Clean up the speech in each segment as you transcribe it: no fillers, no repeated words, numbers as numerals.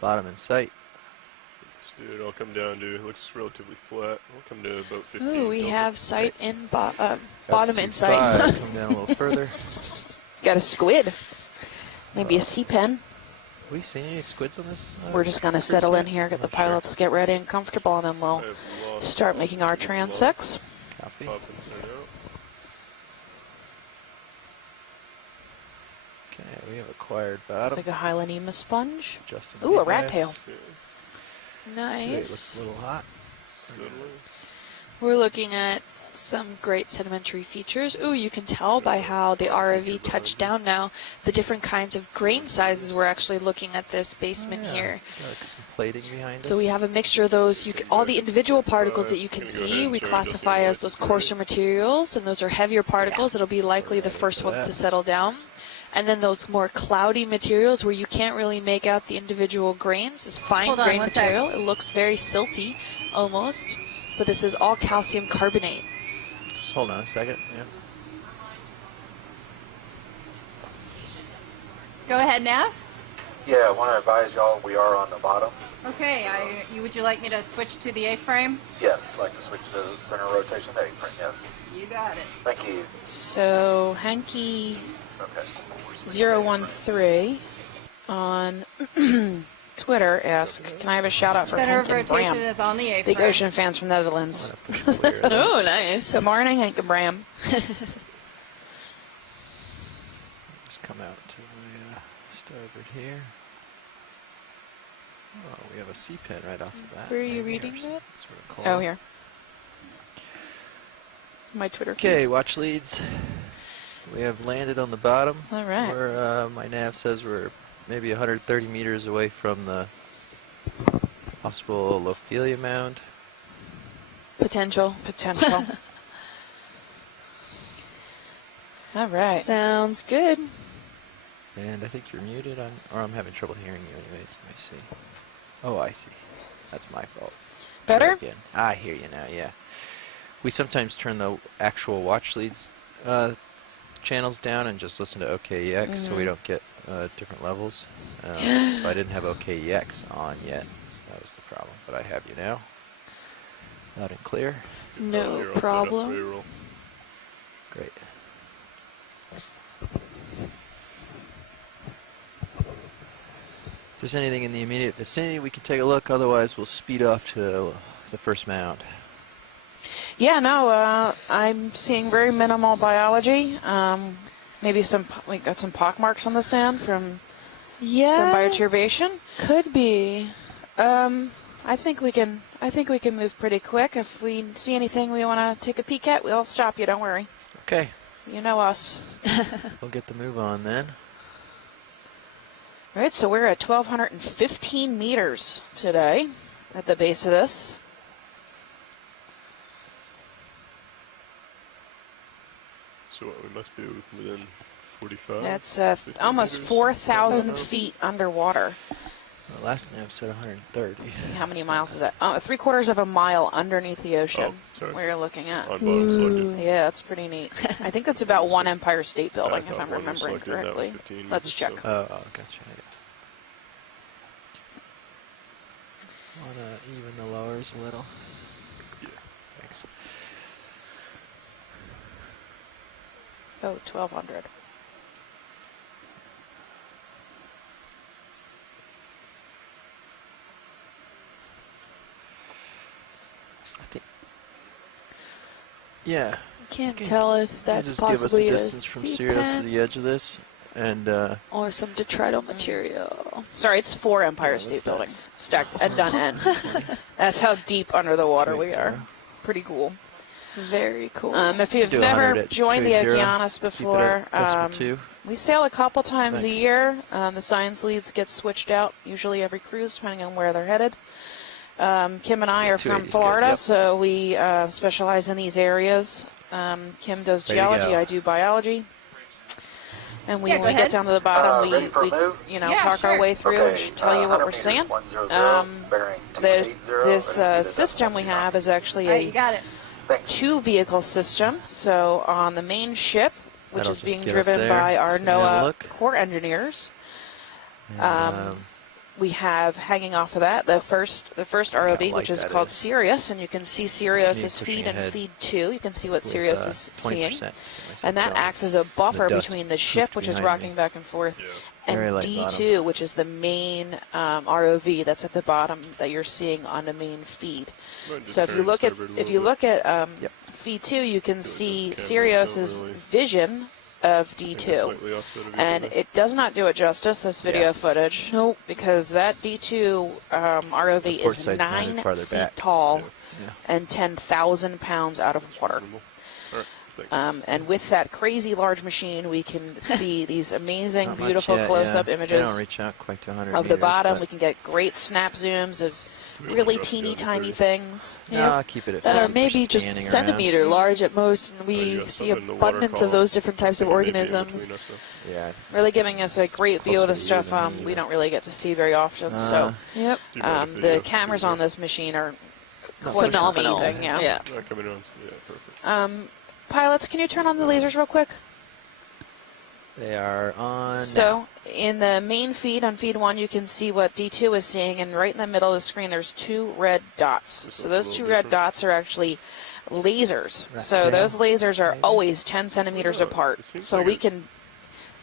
Bottom in sight. Let's do it. I'll come down to, it looks relatively flat. I'll come to about 15. Ooh, we have sight in bottom in C5. sight. Come down a little further. Got a squid. Maybe a sea pen. Have we seen any squids on this? We're just going to settle in here, get the pilots get ready and comfortable, and then we'll start making our transects. Copy. Okay, we have acquired It's bottom. like a Hylanema sponge. Adjusting Ooh, a GPS. rat tail. Great, Nice. looks a little hot. We're looking at some great sedimentary features. Ooh, you can tell by how the ROV touched down now the different kinds of grain sizes we're actually looking at this basement here. Got some plating behind So us. we have a mixture of those. All the individual particles that you can see, we classify as those coarser materials, and those are heavier particles that'll be likely the first ones to settle down. And then those more cloudy materials where you can't really make out the individual grains, this fine grain material. It looks very silty almost, but this is all calcium carbonate. Just hold on a second. Yeah. Go ahead, Nav. Yeah, I want to advise y'all we are on the bottom. Okay, would you like me to switch to the A-frame? Yes, I'd like to switch to center rotation to A-frame, yes. You got it. Thank you. So Hanky Okay. 013 on Twitter asked, can I have a shout out for Center Hank of and rotation Bram? is on the A-frame. Big ocean fans from Netherlands. Oh, nice. Good morning, Hank and Bram. Just come out to my starboard here. Oh, we have a sea pen right off the bat. Where are you Maybe reading there's that? sort of Oh, here. My Twitter feed. Okay, watch leads. We have landed on the bottom. All right. Where my nav says we're maybe 130 meters away from the possible Ophelia mound. Potential. All right. Sounds good. And I think you're muted, or I'm having trouble hearing you anyways. Let me see. Oh, I see. That's my fault. Better? Try again. I hear you now, yeah. We sometimes turn the actual watch leads channels down and just listen to OKEX so we don't get different levels. So I didn't have OKEX on yet, so that was the problem. But I have you now. Loud and clear. No problem. Great. If there's anything in the immediate vicinity, we can take a look. Otherwise, we'll speed off to the first mound. Yeah, no, I'm seeing very minimal biology. Maybe we got some pockmarks on the sand from some bioturbation. Could be. I think we can move pretty quick. If we see anything we want to take a peek at, we'll stop you. Don't worry. Okay. You know us. We'll get the move on then. All right, so we're at 1,215 meters today at the base of this. So what, we must be within 45? That's almost 4,000 feet underwater. The last nav said 130. Let's see, how many miles is that? 3/4 of a mile underneath the ocean. We're looking at. On bottom selected. Yeah, that's pretty neat. I think that's about one Empire State Building, if thought I'm one was remembering selected, that was correctly. 15 Let's meters, check. so. Oh, gotcha. Yeah. Want to even the lowers a little? Yeah. Thanks. Oh, 1,200. Yeah. Can't tell if that's just possibly give a us a distance from sea Sirius to pen the edge of this, and or some detrital material. Sorry, it's 4 Empire what's State that? Buildings stacked end on end. That's how deep under the water we are. 280. Pretty cool. Very cool. If you've Do never 100 at joined the 280. Okeanos Keep it before, at decimal 2. we sail a couple times Thanks. a year. The science leads get switched out, usually every cruise, depending on where they're headed. Kim and I are from 280 's good, Florida, yep. so we specialize in these areas. Kim does There you geology, go. I do biology. And Yeah, when go we ahead. get down to the bottom, Ready for a we move? Yeah, talk our sure. way through and tell you what we're seeing. 100, bearing This 280, system we have is actually All right, you got it. 2-vehicle system. So on the main ship, which That'll is just being get us driven there. by our Just gonna have a NOAA look. core engineers, And, we have hanging off of that the first ROV, which is called Sirius, and you can see Sirius's feed and feed 2. You can see what Sirius is seeing, and that acts as a buffer between the ship, which is rocking back and forth, and D2, which is the main ROV that's at the bottom that you're seeing on the main feed. So if you look at feed 2, you can see Sirius's vision of D2, and it does not do it justice, this video footage. Nope, because that D2 ROV is 9 feet tall and 10,000 pounds out of water. And with that crazy large machine, we can see these amazing, beautiful close-up images of the bottom. We can get great snap zooms of really teeny tiny things. No, I'll keep it at that are maybe just a centimeter large at most, and we see abundance of those different types of organisms. Yeah, really giving us a great view of the stuff we don't really get to see very often. So, the cameras on this machine are phenomenal. Amazing. Yeah. Pilots, can you turn on the lasers real quick? They are on. So, in the main feed, on feed 1, you can see what D2 is seeing, and right in the middle of the screen, there's 2 red dots. So those 2 red dots are actually lasers. So those lasers are always 10 centimeters apart. So we can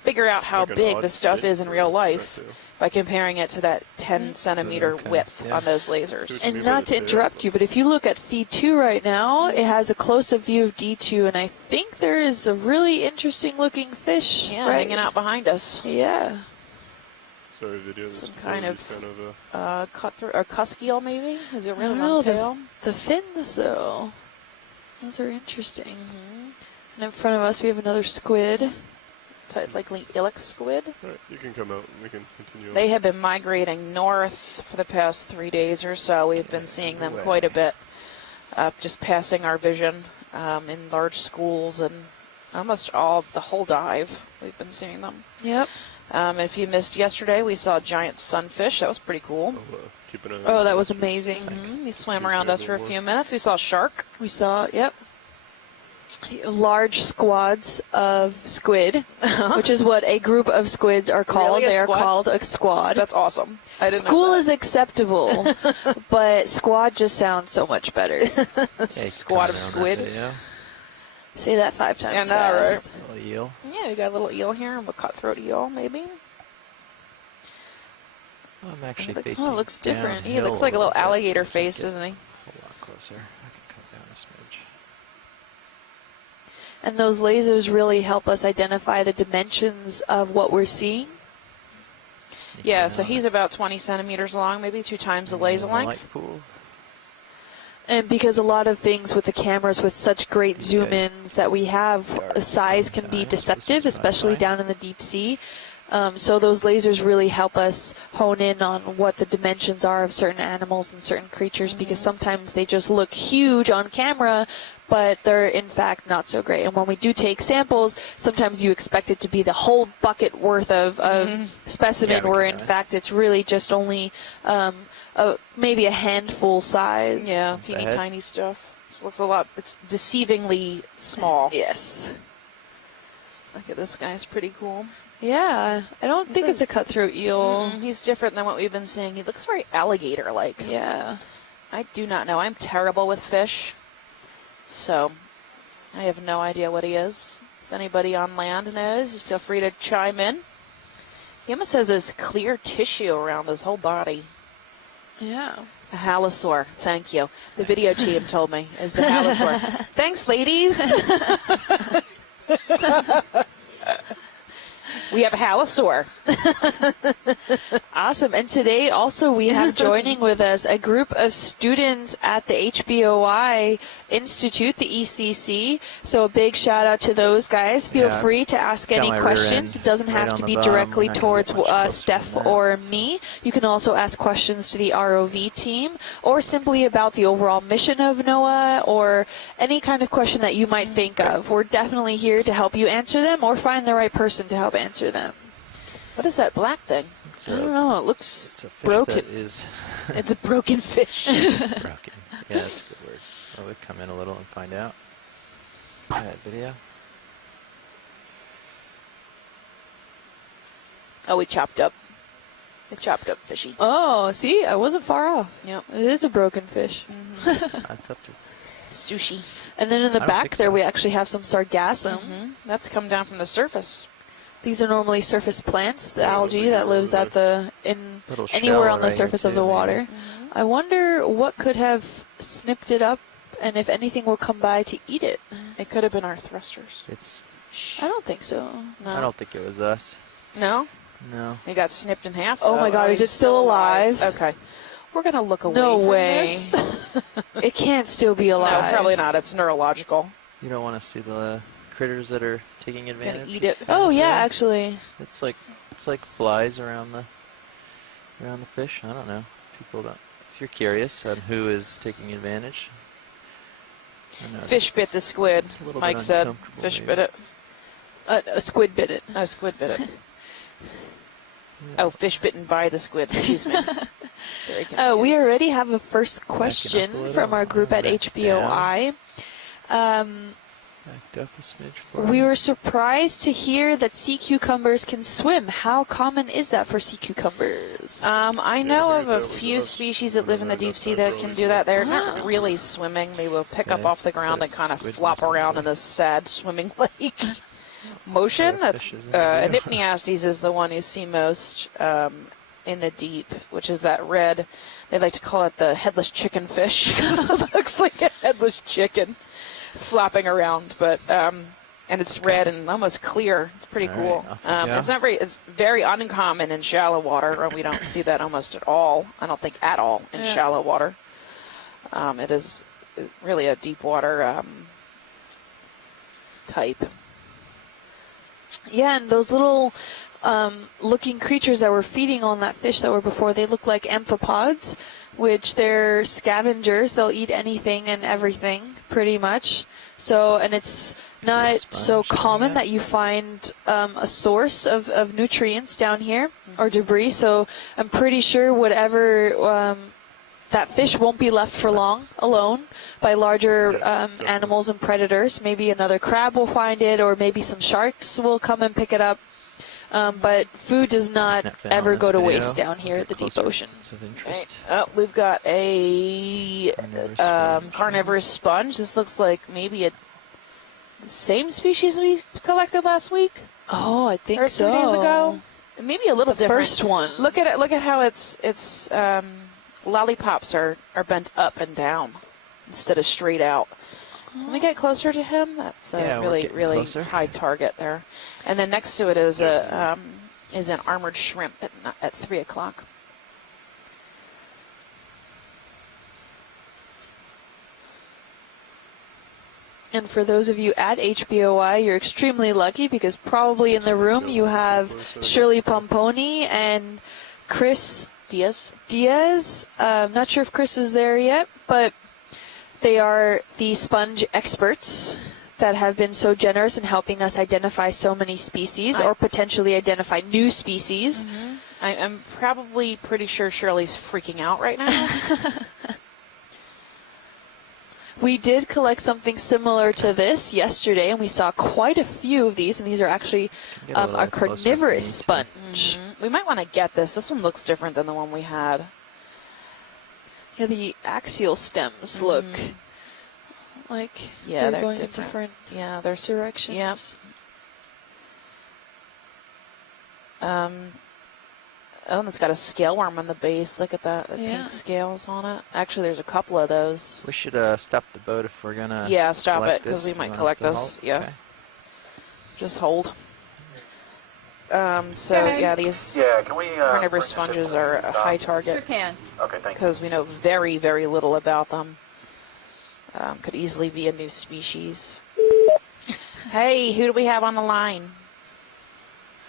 figure out how big the stuff is in real life by comparing it to that 10 centimeter width on those lasers. And not to interrupt you, but if you look at feed 2 right now, it has a close-up view of D2, and I think there is a really interesting looking fish hanging out behind us. Yeah. Sorry, video. Some kind of cutthroat or cusk eel, maybe? Is it really long tail? The fins, though, those are interesting. And in front of us, we have another squid. Likely ilex squid. All right, you can come out and we can continue. They have been migrating north for the past 3 days or so. We've been seeing them quite a bit, just passing our vision in large schools and almost the whole dive. We've been seeing them. Yep. If you missed yesterday, we saw a giant sunfish. That was pretty cool. Keep an eye Oh, that was amazing. He swam around us for a few minutes. We saw a shark. We saw, large squads of squid, which is what a group of squids are called. Really? They are called a squad. That's awesome. I didn't School know that. is acceptable, but squad just sounds so much better. Squad of squid. Say that 5 times right? fast. A little eel. Yeah, we got a little eel here, a cutthroat eel, maybe. Oh, I'm actually facing. Oh, it looks different. He looks like a little alligator face, doesn't he? A lot closer. I can come down a smidge. And those lasers really help us identify the dimensions of what we're seeing. Yeah, so he's about 20 centimeters long, maybe 2 times the laser length. And because a lot of things with the cameras with such great zoom-ins that we have, size can be deceptive, especially down in the deep sea. So those lasers really help us hone in on what the dimensions are of certain animals and certain creatures, because sometimes they just look huge on camera, but they're in fact not so great. And when we do take samples, sometimes you expect it to be the whole bucket worth of specimen, where in fact it's really just only maybe a handful size. Yeah, teeny tiny stuff. It looks a lot, it's deceivingly small. Yes. Look at this guy, it's pretty cool. Yeah, I don't think it's a cutthroat eel. He's different than what we've been seeing. He looks very alligator-like. Yeah. I do not know. I'm terrible with fish, so I have no idea what he is. If anybody on land knows, feel free to chime in. He almost has this clear tissue around his whole body. Yeah. A halosaur. Thank you. The video team told me is the halosaur. Thanks, ladies. We have a halosaur. Awesome. And today also we have joining with us a group of students at the HBOI Institute, the ECC. So a big shout out to those guys. Feel free to ask any questions. It doesn't have to be directly towards Steph or me. You can also ask questions to the ROV team, or simply about the overall mission of NOAA, or any kind of question that you might think of. We're definitely here to help you answer them, or find the right person to help answer them. What is that black thing? I don't know. It looks broken. It's a broken fish. Broken. Yeah, that's a good word. We'll come in a little and find out. All right, video. Oh, we chopped up. A chopped up fishy. Oh, see, I wasn't far off. Yep. It is a broken fish. That's up to Sushi. And then in the I don't back think there, so. we actually have some sargassum. That's come down from the surface. These are normally surface plants, the algae that lives at Little anywhere shell on the right surface here of the too, water. maybe. I wonder what could have snipped it up, and if anything will come by to eat it. It could have been our thrusters. It's. I don't think so. No. I don't think it was us. No? No. It got snipped in half. Oh my God, is it still alive? Okay. We're going to look away No from way. this. It can't still be alive. No, probably not. It's neurological. You don't want to see the critters that are taking advantage. Gonna eat it. Oh yeah, actually. It's like flies around the fish. I don't know. People don't. If you're curious on who is taking advantage. I know Fish bit the squid, it's a little Mike bit said. uncomfortable, Fish maybe. bit it. A squid bit it. Oh, squid bit it. Oh, fish bitten by the squid. Excuse me. Very We confused. already have a first question little. from our group at That's HBOI. Backed up a smidge for We me. were surprised to hear that sea cucumbers can swim. How common is that for sea cucumbers? I know I of heard a that was few us. species that live in the That's deep sea that can do that. They're not really swimming. They will pick up Okay. off the ground So and kind of squid flop most around in likely. a sad swimming lake motion. Yeah, That's fish isn't gonna do. Anypniastes is the one you see most in the deep, which is that red. They like to call it the headless chicken fish because it looks like a headless chicken flopping around, but and it's red and almost clear. It's pretty All cool. right, off we go. It's very uncommon in shallow water. We don't see that almost at all. I don't think at all in shallow water. It is really a deep water type. Yeah, and those little looking creatures that were feeding on that fish that were before, they look like amphipods, which they're scavengers. They'll eat anything and everything, pretty much. So, and it's not so sponge common thing, that you find a source of nutrients down here or debris. So I'm pretty sure whatever that fish won't be left for long alone by larger animals and predators. Maybe another crab will find it, or maybe some sharks will come and pick it up. But food does not Snap down ever this go to video. waste down here Get at the deep closer. ocean. It's of Right. interest. Oh, we've got a Carnivorous sponge. carnivorous sponge. This looks like maybe the same species we collected last week Oh, I think or 2 so. days ago. Maybe a little The different. first one. Look at it. Look at how its lollipops are bent up and down instead of straight out. When we get closer to him, that's a Yeah, we're really getting really closer. high target there. And then next to it is an armored shrimp at 3 o'clock. And for those of you at HBOI, you're extremely lucky because probably in the room you have Shirley Pomponi and Chris Diaz. Not sure if Chris is there yet, but they are the sponge experts that have been so generous in helping us identify so many species or potentially identify new species. I'm probably pretty sure Shirley's freaking out right now. We did collect something similar to this yesterday, and we saw quite a few of these, and these are actually Get a little a closer if carnivorous we need sponge. We might want to get this. This one looks different than the one we had. Yeah, the axial stems look like Yeah, they're going different. in different Yeah, there's directions. Yeah. Oh, and it's got a scale worm on the base. Look at that. The Yeah. pink scales on it. Actually, there's a couple of those. We should stop the boat if we're gonna. Yeah, stop collect it, 'cause this. we might You want us collect to this. halt? Yeah. Okay. Just hold. So, ahead. yeah, these Yeah, can we... carnivorous bring this sponges in, are a please? high Sure target can. Okay, thank you. because we know very, very little about them. Could easily be a new species. Hey, who do we have on the line?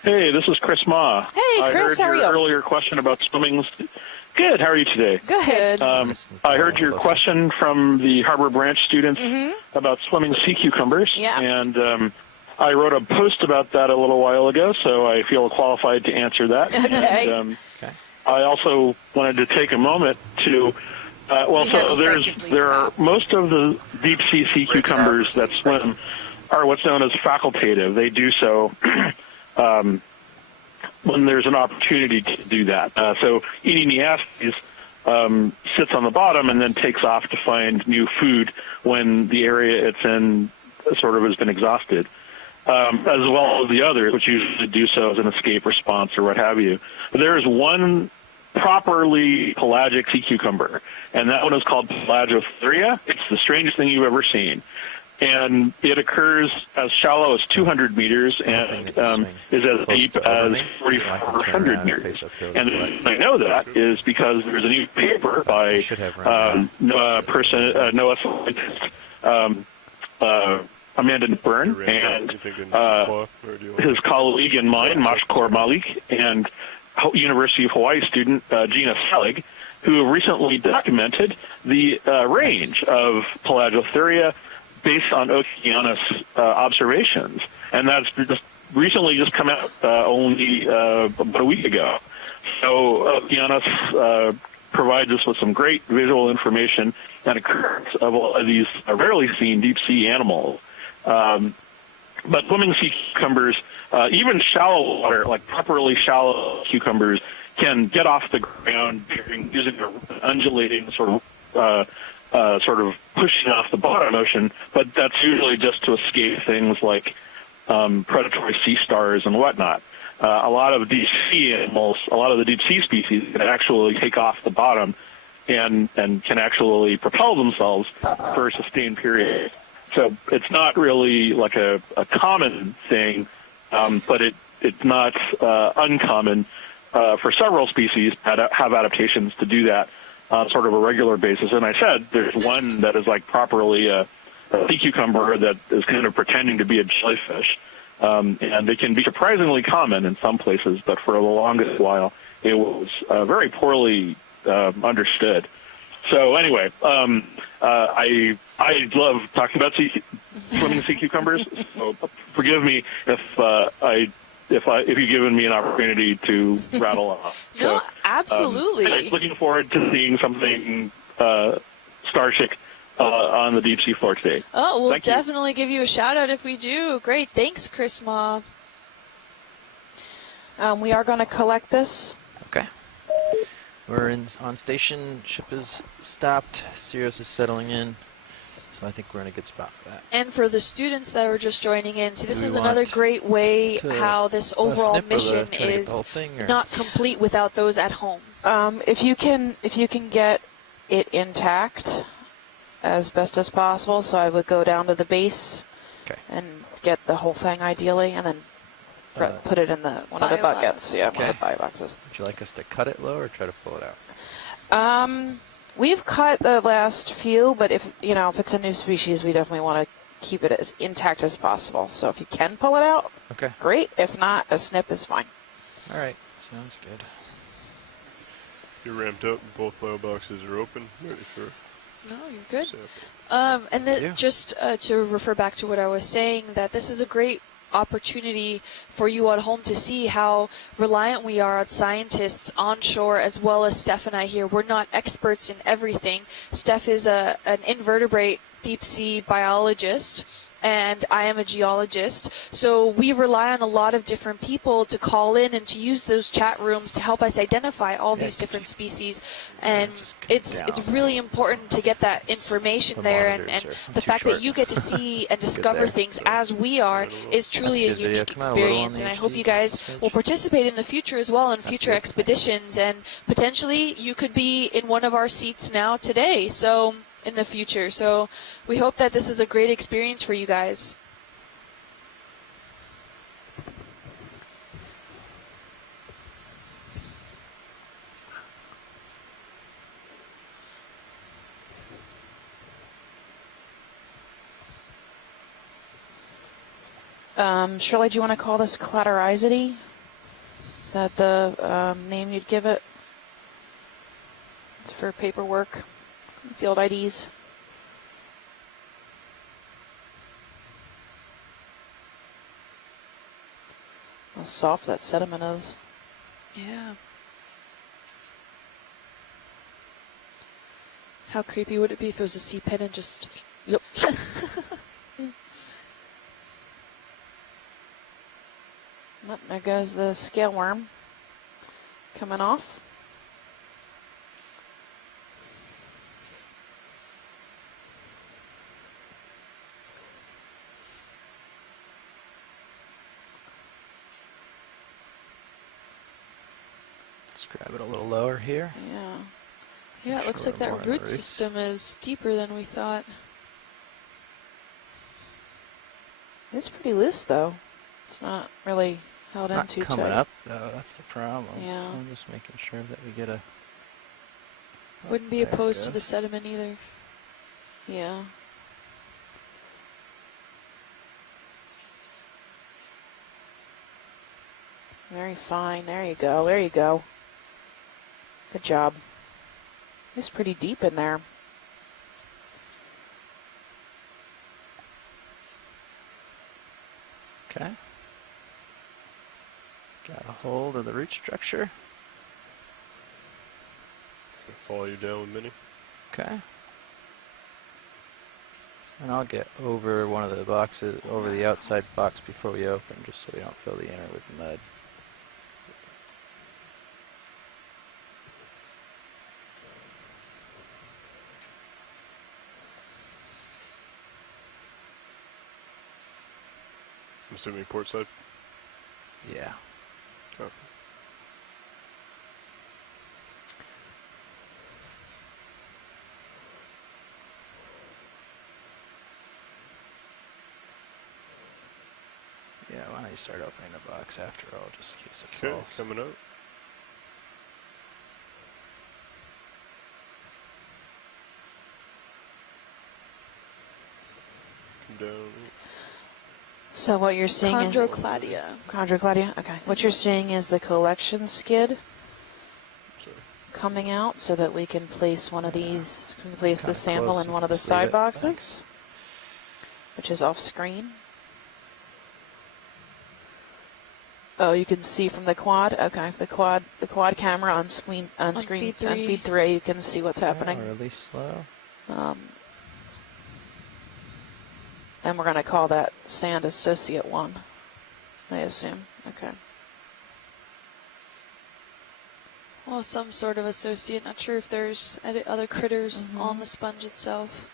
Hey, this is Chris Ma. Hey, I Chris, heard how are your you? earlier question about swimming. Good. How are you today? Good. I heard your question from the Harbor Branch students about swimming sea cucumbers. Yeah. And I wrote a post about that a little while ago, so I feel qualified to answer that. Okay. And, Okay. I also wanted to take a moment to, We have effectively there are stopped. most of the deep sea cucumbers that swim are what's known as facultative. They do so when there's an opportunity to do that. So EX1907 sits on the bottom and then takes off to find new food when the area it's in sort of has been exhausted, as well as the others, which usually do so as an escape response or what have you. But there is one properly pelagic sea cucumber, and that one is called Pelagiotheria. It's the strangest thing you've ever seen. And it occurs as shallow as 200 meters and is as deep as 4,400 meters. And the reason I know that is because there's a new paper by Noah scientist Amanda Byrne and his colleague and mine, Mashkor Malik, and University of Hawaii student Gina Selig, who have recently documented the range of Pelagiotheria based on Okeanos observations, and that's just recently come out only about a week ago. So Okeanos provides us with some great visual information and occurrence of all of these rarely seen deep sea animals. But swimming sea cucumbers, even shallow water, like properly shallow cucumbers, can get off the ground using an undulating sort of pushing off the bottom ocean, but that's usually just to escape things like predatory sea stars and whatnot. A lot of deep sea animals, a lot of the deep sea species can actually take off the bottom and can actually propel themselves for a sustained period. So it's not really like a common thing, but it's not uncommon for several species that have adaptations to do that on sort of a regular basis. And I said there's one that is like properly a sea cucumber that is kind of pretending to be a jellyfish. And they can be surprisingly common in some places, but for the longest while it was very poorly understood. So anyway, I love talking about swimming sea cucumbers. So forgive me if you've given me an opportunity to rattle off. No, absolutely. Looking forward to seeing something Starship on the deep sea floor today. Oh, we'll definitely give you a shout out if we do. Great, thanks, Chris Ma. We are going to collect this. Okay. We're on station. Ship is stopped. Sirius is settling in. So I think we're in a good spot for that. And for the students that are just joining in, see, this is another great way how this overall mission is not complete without those at home. If you can get it intact as best as possible, so I would go down to the base and get the whole thing ideally, and then put it in one of the buckets. Yeah, one of the bio boxes. Would you like us to cut it low or try to pull it out? We've cut the last few, but if it's a new species, we definitely want to keep it as intact as possible. So if you can pull it out, great. If not, a snip is fine. All right, sounds good. You're ramped up. Both bio boxes are open. Ready for. No, you're good. And just to refer back to what I was saying, that this is a great opportunity for you at home to see how reliant we are on scientists onshore, as well as Steph and I here. We're not experts in everything. Steph is an invertebrate deep sea biologist, and I am a geologist. So we rely on a lot of different people to call in and to use those chat rooms to help us identify all these different species. And it's really important to get that information there. And the fact that you get to see and discover things as we are is truly a unique experience. And I hope you guys will participate in the future as well in future expeditions. And potentially you could be in one of our seats now today. So in the future. So we hope that this is a great experience for you guys. Shirley, do you want to call this Clatterizity? Is that the name you'd give it? It's for paperwork. Field IDs. How soft that sediment is. Yeah. How creepy would it be if it was a sea pin and just... Yep. There goes the scale worm. coming off. Let's grab it a little lower here. Yeah. Yeah, it looks like that root system is deeper than we thought. It's pretty loose, though. It's not really held in too tight. It's not coming up, though. That's the problem. Yeah. So I'm just making sure that we get a... Wouldn't be opposed to the sediment either. Yeah. Very fine. There you go. There you go. Good job. It's pretty deep in there. Okay. Got a hold of the root structure. Follow you down with Minnie. Okay. And I'll get over one of the boxes, over the outside box before we open, just so we don't fill the inner with mud. I'm assuming port side? Yeah. Okay. Yeah, why don't you start opening the box after all, just in case it Okay, falls. coming out. Come down. So what you're seeing is... Chondrocladia. Chondrocladia? Okay. What you're seeing is the collection skid Sorry. coming out so that we can place one of these, we can place the Kinda sample close, in you one of can the just leave side it. boxes, Thanks. which is off screen. Oh, you can see from the quad. Okay, the quad camera on screen feed on feed 3, you can see what's happening. Really slow. And we're going to call that sand associate 1, I assume. Okay. Well, some sort of associate. Not sure if there's other critters on the sponge itself.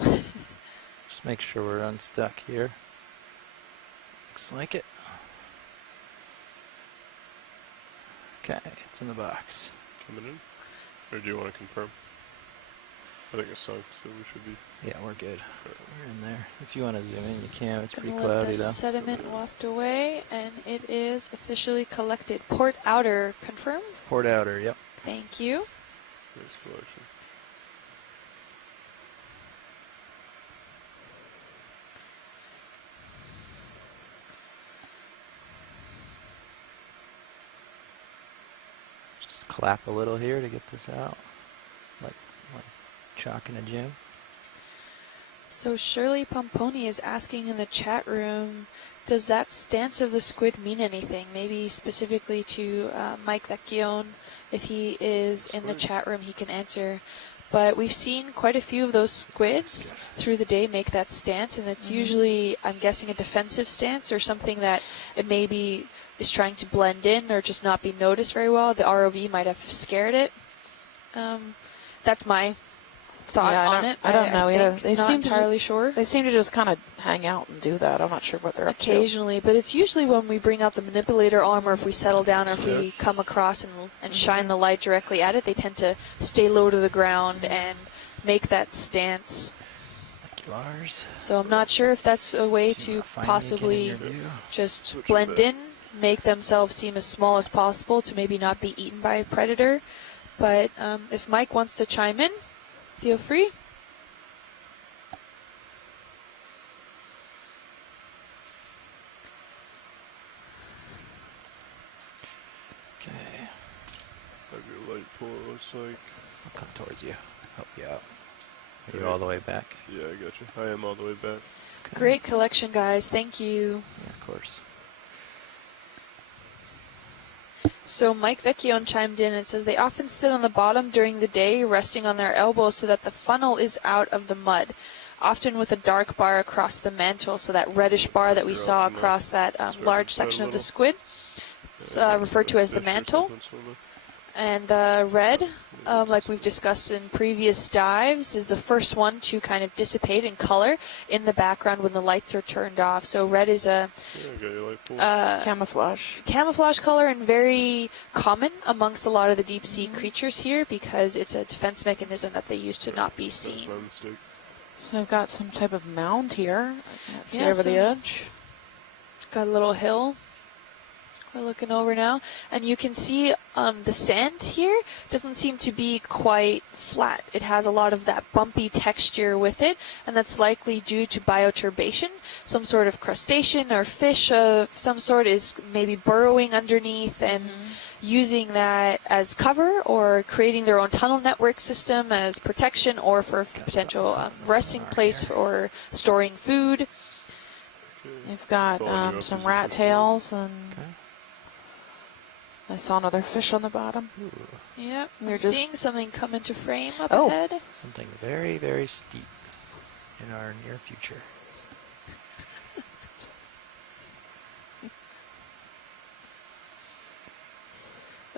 Just make sure we're unstuck here. Looks like it. Okay, it's in the box. Coming in? Or do you want to confirm? I think it's sunk, so we should be... Yeah, we're good. We're in there. If you want to zoom in, you can. It's pretty Let cloudy, the though. sediment waft away, and it is officially collected. Port outer confirmed. Port outer, yep. Thank you. Nice collection. Just clap a little here to get this out. Like chalk in a gym. So Shirley Pomponi is asking in the chat room, does that stance of the squid mean anything? Maybe specifically to Mike Vecchione. If he is in the chat room, he can answer. But we've seen quite a few of those squids through the day make that stance, and it's usually, I'm guessing, a defensive stance or something that it maybe is trying to blend in or just not be noticed very well. The ROV might have scared it. That's my thought on it. I don't know either. They not entirely sure. They seem to just kind of hang out and do that. I'm not sure what they're up to. Occasionally, but it's usually when we bring out the manipulator arm, or if we settle down, or if we come across and shine the light directly at it, they tend to stay low to the ground and make that stance. Like Lars. So I'm not sure if that's a way to possibly just blend in, make themselves seem as small as possible to maybe not be eaten by a predator. But if Mike wants to chime in, feel free. Okay. Have your light pull, it looks like. I'll come towards you. Help you out. Are you all the way back? Yeah, I got you. I am all the way back. Okay. Great collection, guys. Thank you. Yeah, of course. So Mike Vecchione chimed in and says they often sit on the bottom during the day, resting on their elbows so that the funnel is out of the mud. often with a dark bar across the mantle. So that reddish bar that we saw across that large section of the squid, it's referred to as the mantle. And the red, like we've discussed in previous dives, is the first one to kind of dissipate in color in the background when the lights are turned off. So red is a camouflage color, and very common amongst a lot of the deep sea creatures here because it's a defense mechanism that they use to not be seen. So I've got some type of mound here. I can't see over the edge. Got a little hill. We're looking over now, and you can see the sand here doesn't seem to be quite flat. It has a lot of that bumpy texture with it, and that's likely due to bioturbation. Some sort of crustacean or fish of some sort is maybe burrowing underneath and using that as cover, or creating their own tunnel network system as protection, or for potential resting place or storing food. We've got some rat tails, and I saw another fish on the bottom. Yep, we're seeing something come into frame up ahead. Something very, very steep in our near future.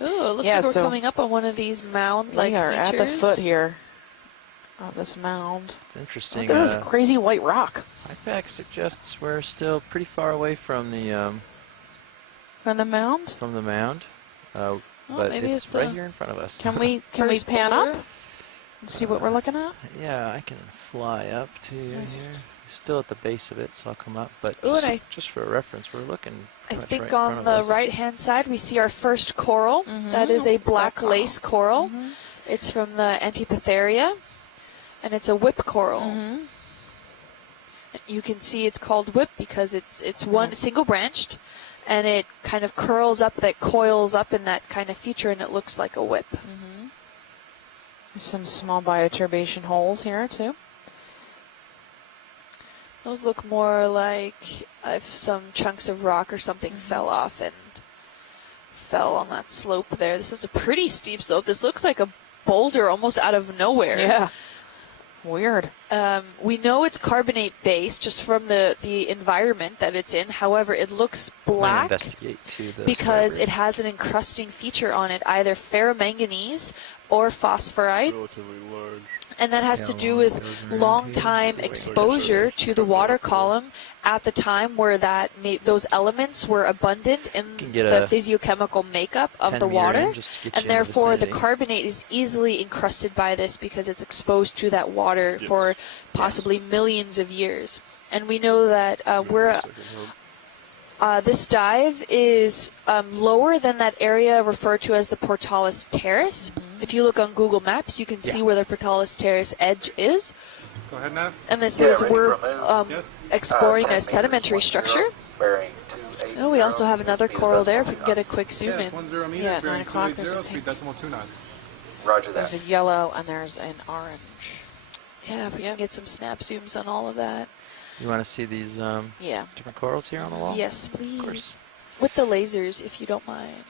Oh, it looks like we're coming up on one of these mound-like features. We are at the foot here of this mound. It's interesting. Look at this crazy white rock. IPAC suggests we're still pretty far away from the... from the mound? From the mound. But it's right here in front of us. Can we pan up and see what we're looking at? Yeah, I can fly up to you here. Still at the base of it, so I'll come up. But just for a reference, we're looking I think on the right-hand side, we see our first coral. That is a black lace coral. It's from the Antipatharia, and it's a whip coral. You can see it's called whip because it's one single-branched, and it kind of curls up, that coils up in that kind of feature, and it looks like a whip. There's some small bioturbation holes here, too. Those look more like if some chunks of rock or something fell off and fell on that slope there. This is a pretty steep slope. This looks like a boulder almost out of nowhere. Yeah. Weird. We know it's carbonate based just from the environment that it's in. However, it looks black because it has an encrusting feature on it, either ferromanganese or phosphorite. Relatively large. And that has to do with long time exposure to the water column at the time where those elements were abundant in the physiochemical makeup of the water. And therefore, the carbonate is easily encrusted by this because it's exposed to that water for possibly millions of years. And we know that this dive is lower than that area referred to as the Portales Terrace. If you look on Google Maps, you can see where the Portales Terrace edge is. Go ahead, Nav. And this is, we're exploring a sedimentary structure. Oh, we also have another coral there, if we can get a quick zoom in. 10 meters, Yeah, 9 o'clock, there's a pink. .2 knots. Roger that. There's a yellow and there's an orange. Yeah, if we can get some snap zooms on all of that. You want to see these different corals here on the wall? Yes, please. Of course. With the lasers, if you don't mind.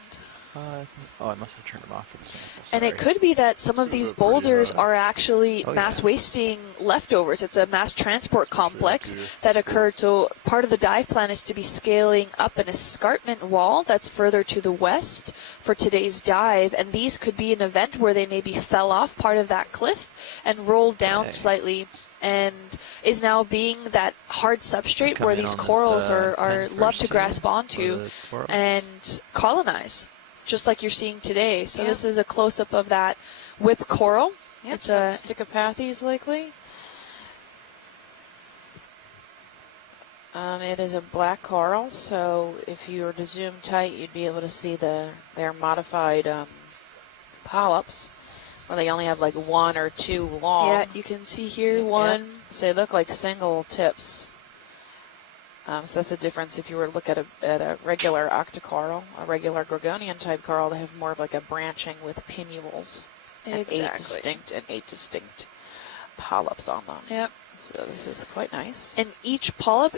I must have turned them off for the sample. And it could be that some of these boulders are actually mass wasting leftovers. It's a mass transport complex that occurred. So part of the dive plan is to be scaling up an escarpment wall that's further to the west for today's dive. And these could be an event where they maybe fell off part of that cliff and rolled down slightly, and is now being that hard substrate where these corals are love to grasp onto and colonize, just like you're seeing today. So this is a close-up of that whip coral. Yep, it's a Stichopathes likely. It is a black coral, so if you were to zoom tight, you'd be able to see their modified polyps, where they only have like 1 or 2 long. Yeah, you can see here one. So they look like single tips. So that's the difference. If you were to look at a regular octocoral, a regular Gorgonian type coral, they have more of like a branching with pinnules. Exactly. And 8 distinct polyps on them. Yep. So this is quite nice. And each polyp,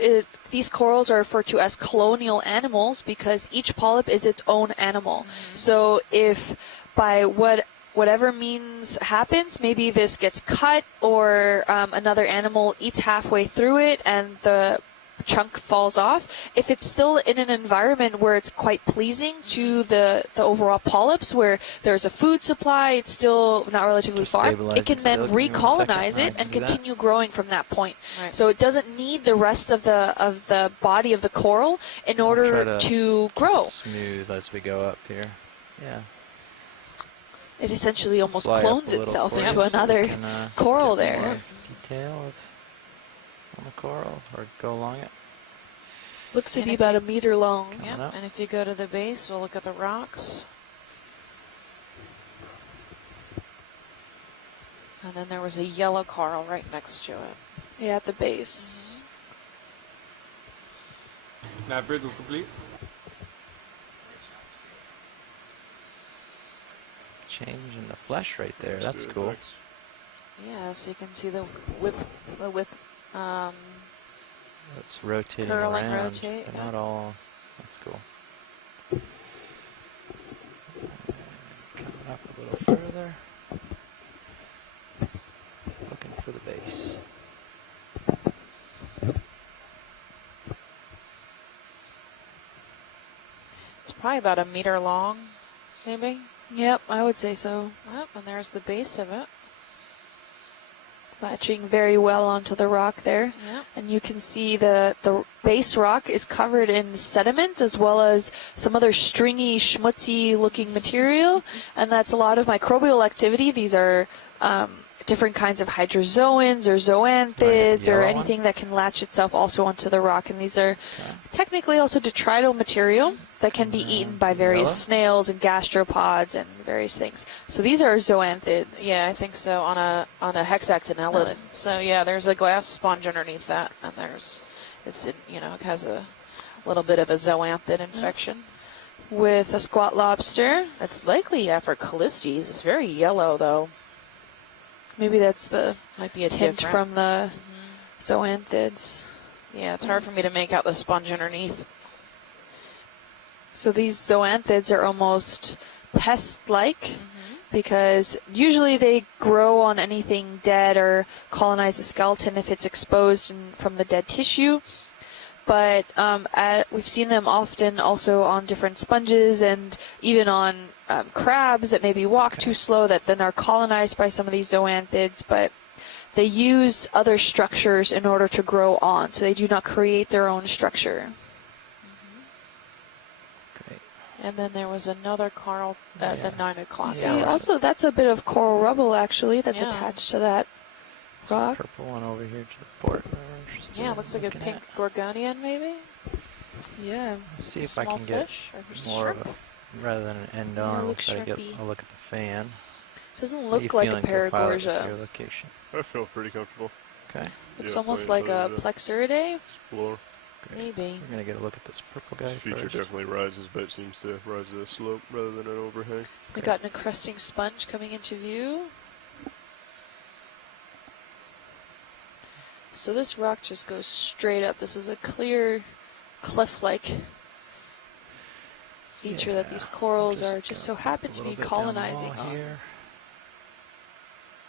these corals are referred to as colonial animals because each polyp is its own animal. So if by what whatever means happens, maybe this gets cut or another animal eats halfway through it and the chunk falls off. If it's still in an environment where it's quite pleasing to the overall polyps, where there's a food supply, it's still not relatively far, it can then recolonize it and continue growing from that point. Right. So it doesn't need the rest of the body of the coral in order to grow. Smooth as we go up here. Yeah. It essentially almost clones itself into another coral there. More detail on the coral, or go along it. Looks to be about a meter long. Yeah, and if you go to the base, we'll look at the rocks. And then there was a yellow coral right next to it. Yeah, at the base. Now, bridge will complete. Change in the flesh right there. That's cool. Yeah, so you can see the whip. It's rotating curl around, and rotate, but not all. That's cool. Coming up a little further. Looking for the base. It's probably about a meter long, maybe. Yep, I would say so. Yep, and there's the base of it. Latching very well onto the rock there. Yep. And you can see the base rock is covered in sediment as well as some other stringy, schmutzy looking material. And that's a lot of microbial activity. These are different kinds of hydrozoans or zoanthids or anything that can latch itself also onto the rock. And these are technically also detrital material that can be eaten by various snails and gastropods and various things. So these are zoanthids. Yeah, I think so, on a hexactinellid. So yeah, there's a glass sponge underneath that, and it has a little bit of a zoanthid infection. With a squat lobster. That's likely Callistes. It's very yellow though. Maybe that's the might be a tint from the zoanthids. Yeah, it's hard for me to make out the sponge underneath. So these zoanthids are almost pest-like because usually they grow on anything dead or colonize the skeleton if it's exposed from the dead tissue. But we've seen them often also on different sponges and even on crabs that maybe walk too slow that then are colonized by some of these zoanthids. But they use other structures in order to grow on, so they do not create their own structure. And then there was another coral at the 9 o'clock. See, also that's a bit of coral rubble actually that's attached to that rock. Purple one over here to the port. Yeah, looks like a pink gorgonian maybe. Yeah. Let's see if I can get more of a, rather than an end on. We'll try to get a look at the fan. Doesn't look like a paragorgia. Your location? I feel pretty comfortable. Okay. Looks almost like a plexuridae. Explore. Maybe. We're going to get a look at this purple guy this feature definitely rises, but it seems to rise at a slope rather than an overhang. We got an encrusting sponge coming into view. So this rock just goes straight up. This is a clear cliff-like feature that these corals are just so happen to be colonizing on. Here.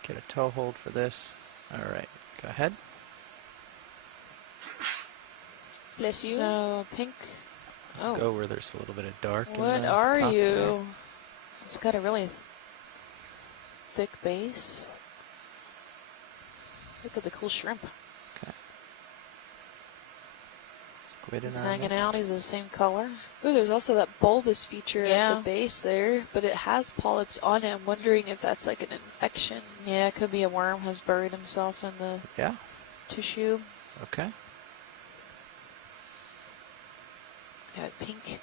Get a toe hold for this. All right, go ahead. Bless you. So pink. Oh. Go where there's a little bit of dark. What are you? There. It's got a really thick base. Look at the cool shrimp. Okay. Squid He's hanging out. He's the same color. Ooh, there's also that bulbous feature at the base there, but it has polyps on it. I'm wondering if that's like an infection. Yeah, it could be a worm has buried himself in the tissue. Okay. Got pink.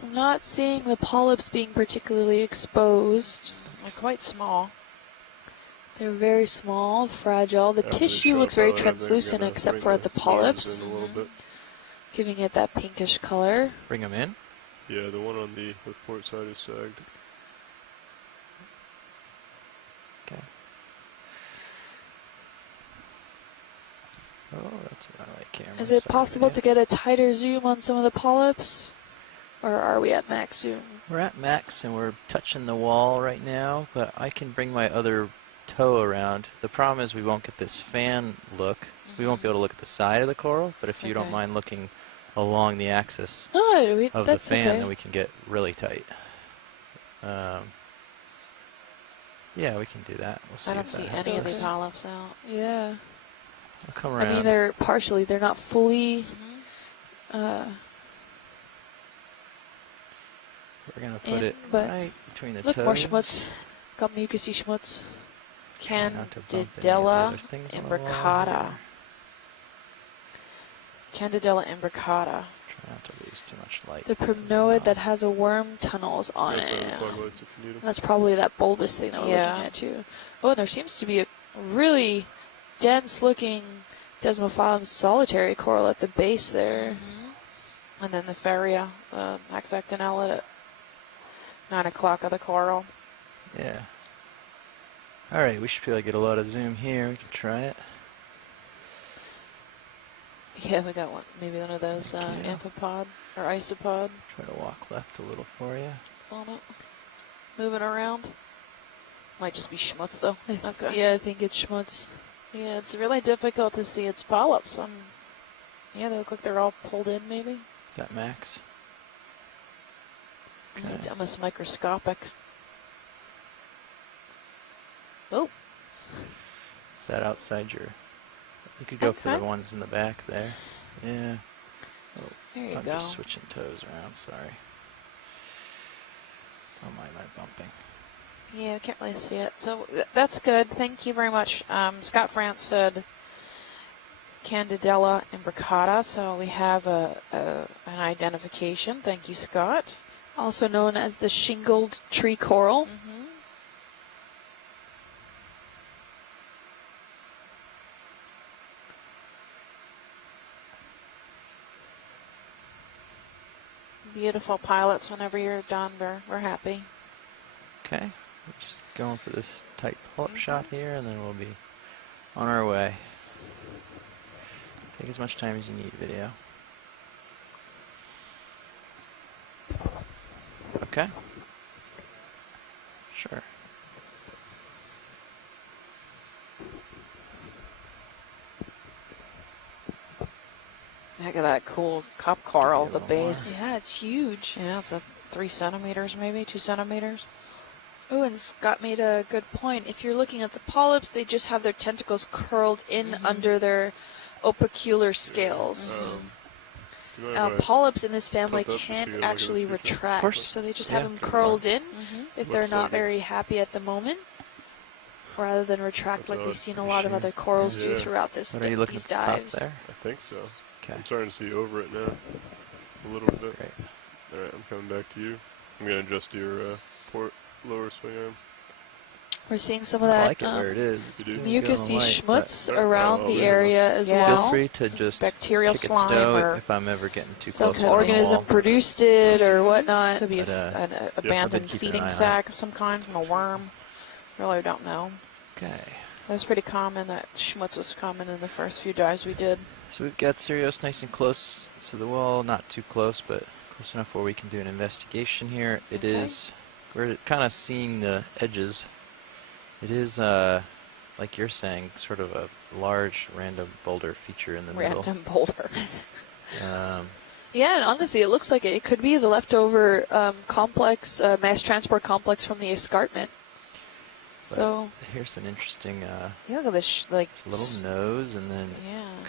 I'm not seeing the polyps being particularly exposed. They're quite small. They're very small, fragile. The tissue looks very translucent except for the polyps, giving it that pinkish color. Bring them in? Yeah, the one on the port side is sagged. Okay. Oh, that's what I like camera. Is it possible to get a tighter zoom on some of the polyps? Or are we at max zoom? We're at max and we're touching the wall right now, but I can bring my other toe around. The problem is we won't get this fan look. We won't be able to look at the side of the coral, but if you don't mind looking along the axis of the fan, then we can get really tight. Yeah, we can do that. We'll see. I don't see any of these polyps out. Yeah. I'll come around. I mean, they're not fully. We're going to put it right between the toes. Look, more schmutz. Got mucusy schmutz. Candidella imbricata. Candidella imbricata. Try not to lose too much light. The primnoid that has a worm tunnels on it. That's probably that bulbous thing that we're looking at too. Oh, and there seems to be a really dense-looking Desmophyllum solitary coral at the base there. And then the Feria, Hexactinella at 9 o'clock of the coral. Yeah. All right, we should be able to get a lot of zoom here. We can try it. Yeah, we got one. Maybe one of those amphipod or isopod. Try to walk left a little for you. It's on it. Moving around. Might just be schmutz though. Yeah, I think it's schmutz. Yeah, it's really difficult to see its polyps. Yeah, they look like they're all pulled in maybe. Is that max? Okay. Almost microscopic. Oh. Is that outside your... You could go for the ones in the back there. Yeah. Oh, there you I'm go. just switching toes around, sorry. Don't mind my bumping. Yeah, I can't really see it. So that's good. Thank you very much. Scott France said Candidella imbricata, so we have an identification. Thank you, Scott. Also known as the shingled tree coral. Beautiful pilots. Whenever you're done, we're happy. Okay, we're just going for this tight pull-up shot here, and then we'll be on our way. Take as much time as you need, video. Okay. Sure. Look at that cool cup coral, the base. Yeah, it's huge. Yeah, it's 3 centimeters, maybe 2 centimeters. Oh, and Scott made a good point. If you're looking at the polyps, they just have their tentacles curled in under their opercular scales. Polyps in this family can't actually retract, so they just have them curled in if they're not very happy at the moment, rather than retract like we've seen a lot of other corals do throughout these dives. I think so. Okay. I'm starting to see over it now, a little bit. Great. All right, I'm coming back to you. I'm going to adjust your port lower swing arm. We're seeing some of that I like it where it is. mucusy schmutz around the area as well. Feel free to just bacterial kick slime it stow or if I'm ever getting too some close to the organism wall. produced it or whatnot. Could be an abandoned feeding sac of some kind from a worm. Really don't know. Okay. That was pretty common. That schmutz was common in the first few dives we did. So we've got Sirius nice and close to the wall, not too close, but close enough where we can do an investigation here. It is, we're kind of seeing the edges. It is, like you're saying, sort of a large random boulder feature in the middle. Random boulder. Yeah, and honestly, it looks like it could be the leftover complex, mass transport complex from the escarpment. So here's an interesting yeah, look at this little nose and then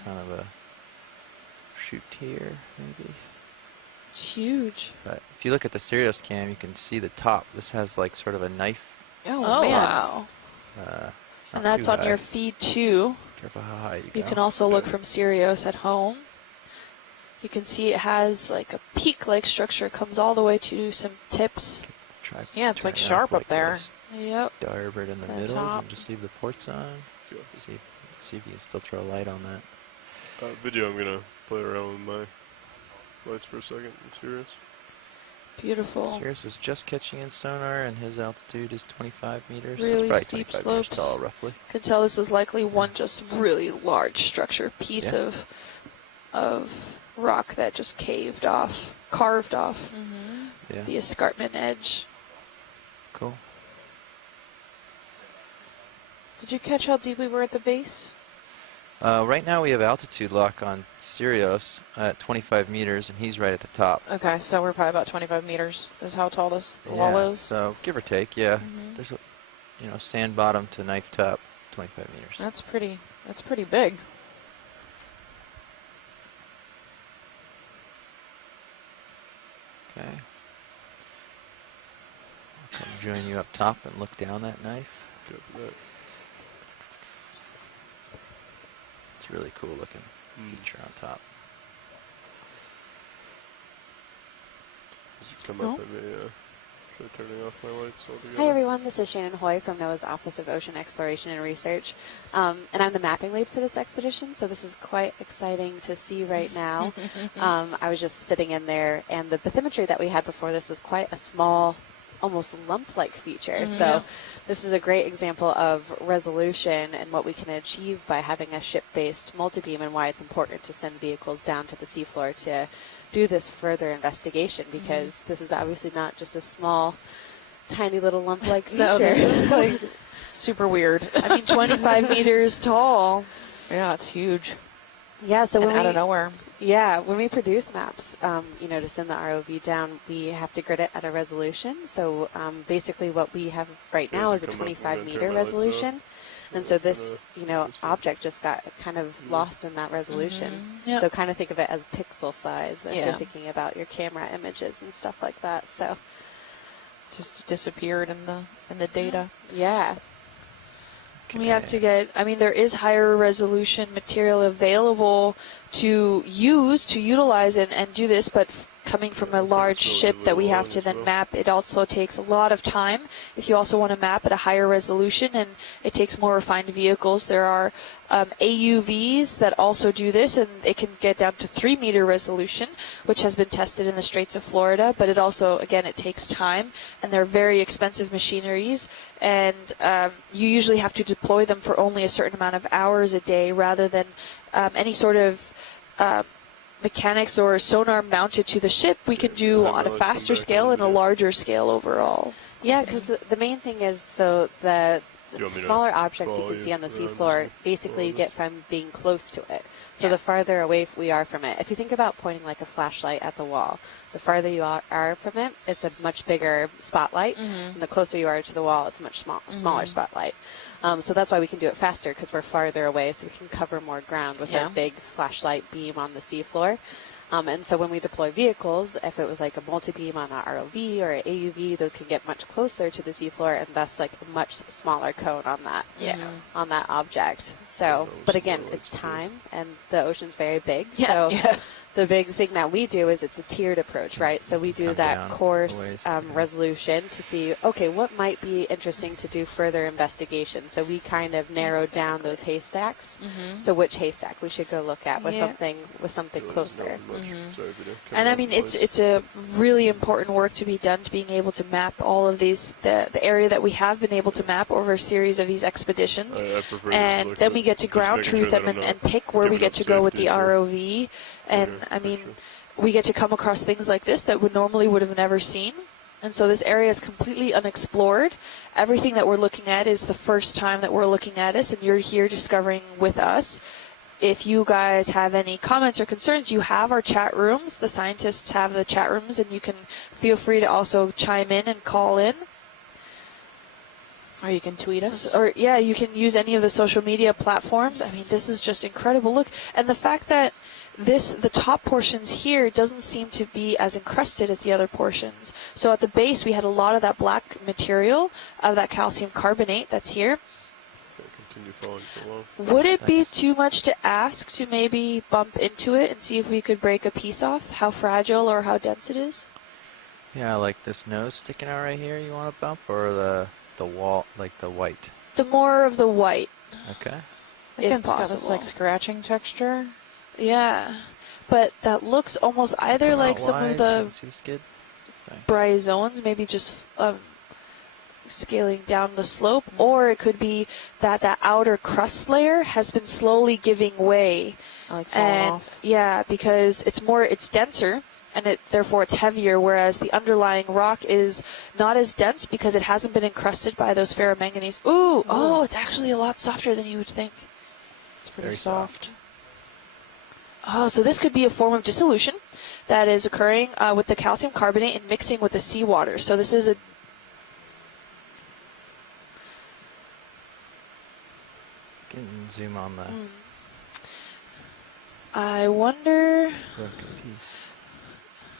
kind of a shoot here, maybe. It's huge. But if you look at the Sirius cam, you can see the top. This has like sort of a knife. Oh man. Wow. And that's on your feed too. Careful how high you go. You can also look from Sirius at home. You can see it has like a peak-like structure. It comes all the way to some tips. Yeah, it's like sharp up there. Yep. Darbored in the middle. So just leave the ports on. See if you can still throw a light on that. Video, I'm going to play around with my lights for a second. I'm serious. Beautiful. Sirius is just catching in sonar, and his altitude is 25 meters. Really it's steep 25 slopes. Meters tall, roughly. You can tell this is likely one just really large structure piece of rock that just carved off the escarpment edge. Cool. Did you catch how deep we were at the base? Right now we have altitude lock on Sirius at 25 meters, and he's right at the top. Okay, so we're probably about 25 meters is how tall this wall is? So give or take, yeah. There's a, sand bottom to knife top, 25 meters. That's pretty big. Okay. I'll come join you up top and look down that knife. Good for that. It's really cool looking feature on top. As you come up, I may try turning off my lights altogether. Hi everyone, this is Shannon Hoy from NOAA's Office of Ocean Exploration and Research, and I'm the mapping lead for this expedition, so this is quite exciting to see right now. I was just sitting in there, and the bathymetry that we had before this was quite a small, almost lump-like feature, so this is a great example of resolution and what we can achieve by having a ship-based multibeam, and why it's important to send vehicles down to the seafloor to do this further investigation, because this is obviously not just a small, tiny little lump-like feature. No, this is like super weird. I mean, 25 meters tall. Yeah, it's huge. Yeah, so and out of nowhere. Yeah, when we produce maps, to send the ROV down, we have to grid it at a resolution. So basically what we have right now is a 25-meter resolution. And so this, object just got kind of lost in that resolution. Yep. So kind of think of it as pixel size when you're thinking about your camera images and stuff like that. So just disappeared in the data. Yeah. Okay. We have to get, there is higher resolution material available to utilize and do this, but coming from a large ship that we have to then map, it also takes a lot of time. If you also want to map at a higher resolution, and it takes more refined vehicles, there are AUVs that also do this, and it can get down to 3-meter resolution, which has been tested in the Straits of Florida, but it also, again, it takes time, and they're very expensive machineries, and you usually have to deploy them for only a certain amount of hours a day, rather than any sort of mechanics or sonar mounted to the ship. We can do on a faster scale and a larger scale overall. Yeah, because the main thing is, so the smaller objects you can see on the seafloor basically get from being close to it. So the farther away we are from it, if you think about pointing like a flashlight at the wall, the farther you are from it, it's a much bigger spotlight, and the closer you are to the wall, it's a much smaller spotlight. So that's why we can do it faster, because we're farther away, so we can cover more ground with our big flashlight beam on the seafloor. And so when we deploy vehicles, if it was like a multi-beam on an ROV or an AUV, those can get much closer to the seafloor, and thus like a much smaller cone on that on that object. So, but again, it's time, and the ocean's very big. So the big thing that we do is it's a tiered approach, right? So we do that coarse resolution to see, okay, what might be interesting to do further investigation. So we kind of narrowed down those haystacks. So which haystack we should go look at with something closer. And it's a really important work to be done, to being able to map all of these, the area that we have been able to map over a series of these expeditions. And then we get to ground truth them and pick where we get to go with the ROV. And we get to come across things like this that we normally would have never seen. And so this area is completely unexplored. Everything that we're looking at is the first time that we're looking at this, and you're here discovering with us. If you guys have any comments or concerns, you have our chat rooms. The scientists have the chat rooms, and you can feel free to also chime in and call in. Or you can tweet us. Or, you can use any of the social media platforms. This is just incredible. Look, and the fact that the top portions here doesn't seem to be as encrusted as the other portions. So at the base, we had a lot of that black material of that calcium carbonate that's here. Would it be too much to ask to maybe bump into it and see if we could break a piece off? How fragile or how dense it is? Yeah, like this nose sticking out right here, you want to bump, or the wall, like the white? The more of the white. Okay. Again, it's got this like scratching texture. Yeah, but that looks almost either like some of the bryozoans, maybe just scaling down the slope, or it could be that that outer crust layer has been slowly giving way. Like falling off. Yeah, because it's denser, and therefore it's heavier, whereas the underlying rock is not as dense because it hasn't been encrusted by those ferromanganese. Ooh, oh, it's actually a lot softer than you would think. It's pretty soft. Oh, so this could be a form of dissolution that is occurring with the calcium carbonate and mixing with the seawater. So this is a... Can zoom on the... I wonder... piece.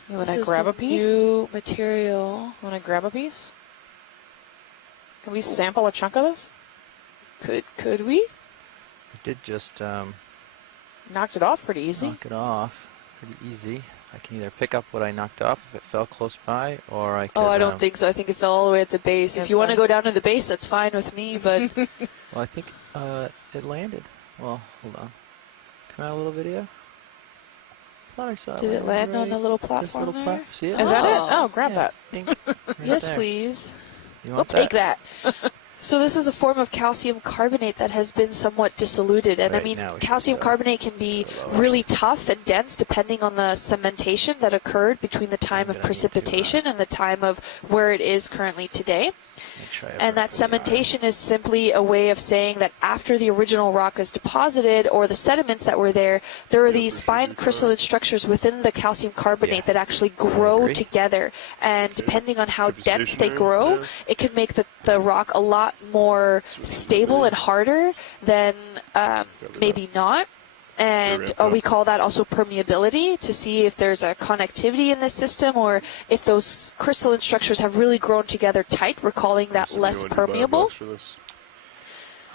You want to grab a piece? New material. Want to grab a piece? Can we sample a chunk of this? Could we? I did just... knocked it off pretty easy. Knock it off pretty easy. I can either pick up what I knocked off if it fell close by, or I could... Oh, I don't think so. I think it fell all the way at the base. If you want to go down to the base, that's fine with me, but... Well, I think it landed. Well, hold on. Come out a little video. I thought I saw it. Did it land on a little platform this little there? platform? See it? Is that it? Oh, grab that. Right yes, there. please. You We'll want take that. So this is a form of calcium carbonate that has been somewhat diluted. And I mean, calcium carbonate can be really tough and dense depending on the cementation that occurred between the time of precipitation and the time of where it is currently today. And that cementation is simply a way of saying that after the original rock is deposited, or the sediments that were there, there are these fine crystalline structures within the calcium carbonate that actually grow together. And depending on how dense they grow, it can make the rock a lot more stable and harder than maybe not. And we call that also permeability, to see if there's a connectivity in the system, or if those crystalline structures have really grown together tight. We're calling that less permeable.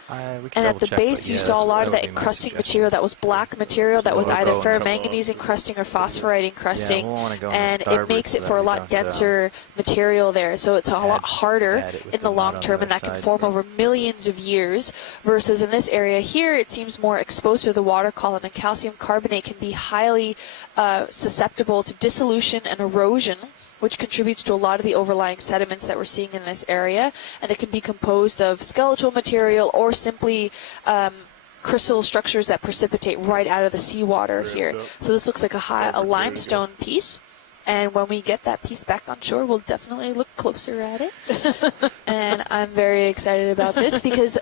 And at the base, you saw a lot of the encrusting material that was black material that was either ferromanganese encrusting or phosphorite encrusting, and it makes it for a lot denser material there. So it's a lot harder in the long term, and that can form over millions of years, versus in this area here, it seems more exposed to the water column, and calcium carbonate can be highly susceptible to dissolution and erosion, which contributes to a lot of the overlying sediments that we're seeing in this area. And it can be composed of skeletal material or simply crystal structures that precipitate right out of the seawater here. So this looks like a limestone piece. And when we get that piece back on shore, we'll definitely look closer at it. And I'm very excited about this because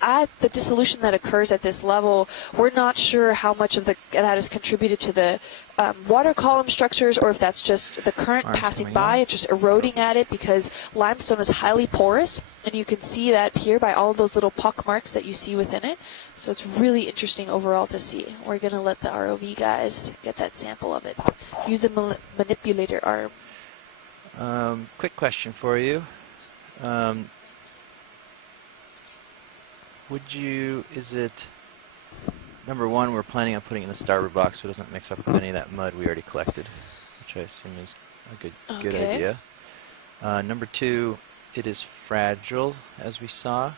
at the dissolution that occurs at this level, we're not sure how much of that has contributed to the water column structures, or if that's just the current passing by and just eroding at it, because limestone is highly porous, and you can see that here by all of those little pock marks that you see within it. So it's really interesting overall to see. We're going to let the ROV guys get that sample of it. Use the manipulator arm. Quick question for you. Is it, number one, we're planning on putting it in the starboard box so it doesn't mix up with any of that mud we already collected, which I assume is a good idea. Number two, it is fragile, as we saw.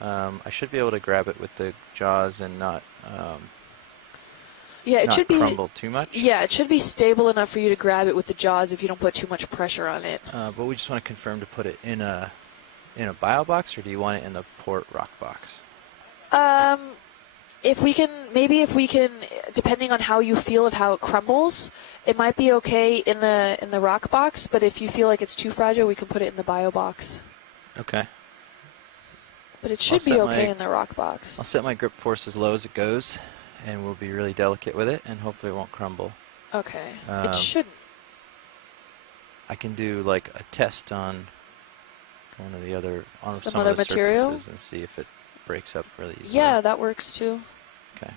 I should be able to grab it with the jaws and not should be crumble too much. Yeah, it should be stable enough for you to grab it with the jaws if you don't put too much pressure on it. But we just want to confirm to put it in a bio box, or do you want it in the port rock box? If we can, depending on how you feel of how it crumbles, it might be okay in the rock box. But if you feel like it's too fragile, we can put it in the bio box. Okay. But it should be okay in the rock box. I'll set my grip force as low as it goes, and we'll be really delicate with it, and hopefully it won't crumble. Okay. It shouldn't. I can do like a test on one of the other some other material and see if it breaks up really easily. Yeah, that works too. Okay.